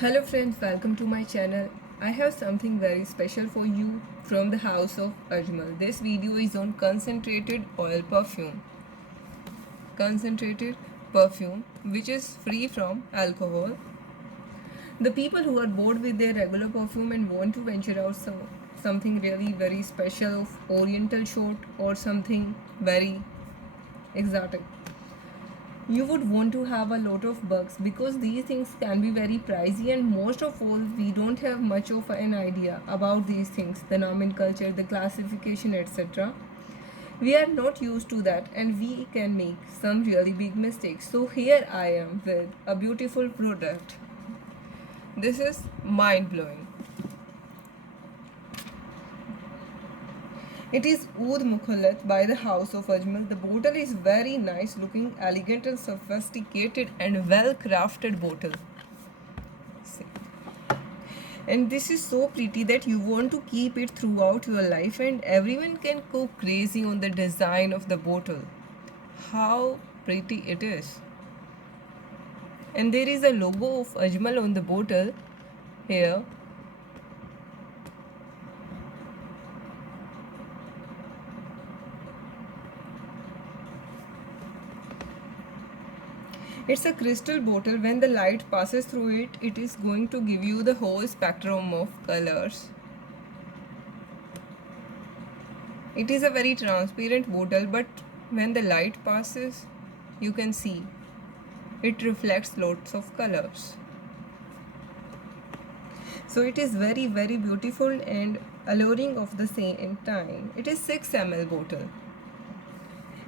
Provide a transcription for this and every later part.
Hello friends, welcome to my channel. I have something very special for you from the house of Ajmal. This video is on concentrated oil perfume. Concentrated perfume which is free from alcohol. The people who are bored with their regular perfume and want to venture out something really very special of oriental short or something very exotic. You would want to have a lot of bugs because these things can be very pricey, and most of all we don't have much of an idea about these things, the nomenclature, the classification, etc. We are not used to that and we can make some really big mistakes. So here I am with a beautiful product. This is mind blowing. It is Oud Mukhallat by the House of Ajmal. The bottle is very nice looking, elegant and sophisticated and well crafted bottle. See. And this is so pretty that you want to keep it throughout your life, and everyone can go crazy on the design of the bottle. How pretty it is. And there is a logo of Ajmal on the bottle here. It's a crystal bottle. When the light passes through it, it is going to give you the whole spectrum of colors. It is a very transparent bottle, but when the light passes, you can see it reflects lots of colors. So it is very beautiful and alluring of the same time. It is 6 ml bottle.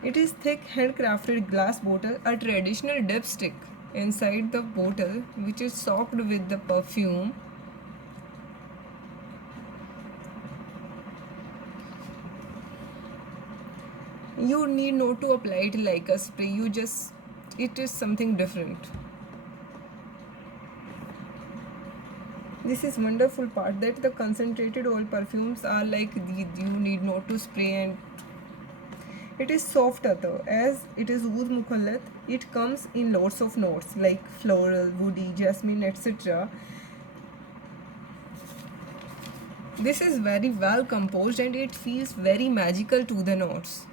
It is thick handcrafted glass bottle, a traditional dipstick inside the bottle which is soaked with the perfume. You need not to apply it like a spray, it is something different. This is wonderful part that the concentrated oil perfumes are like you need not to spray, and it is soft attar. As it is Oud Mukhallat, it comes in lots of notes like floral, woody, jasmine, etc. This is very well composed and it feels very magical to the notes.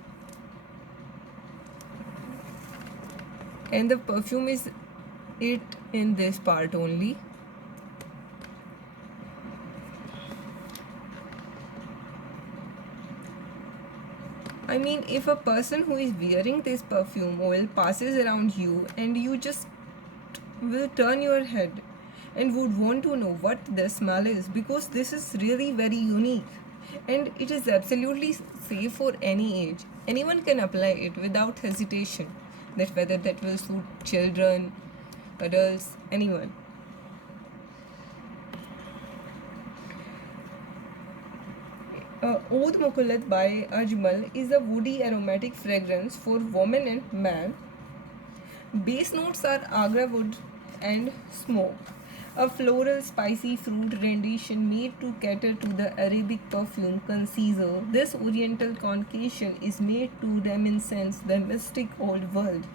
And the perfume is it in this part only. I mean, if a person who is wearing this perfume oil passes around you, and you just will turn your head and would want to know what the smell is, because this is really very unique and it is absolutely safe for any age. Anyone can apply it without hesitation, that whether that will suit children, adults, anyone. Oud Mukhallat by Ajmal is a woody aromatic fragrance for women and man. Base notes are agra wood and smoke. A floral spicy fruit rendition made to cater to the Arabic perfume connoisseur. This oriental concoction is made to reminisce the mystic old world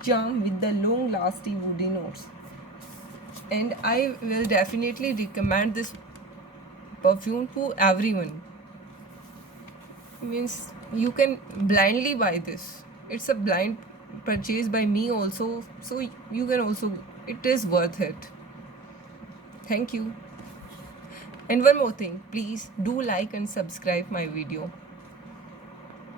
charm with the long-lasting woody notes. And I will definitely recommend this perfume to everyone. Means you can blindly buy this. It's a blind purchase by me also, so you can also, it is worth it. Thank you. And one more thing, please do like and subscribe my video.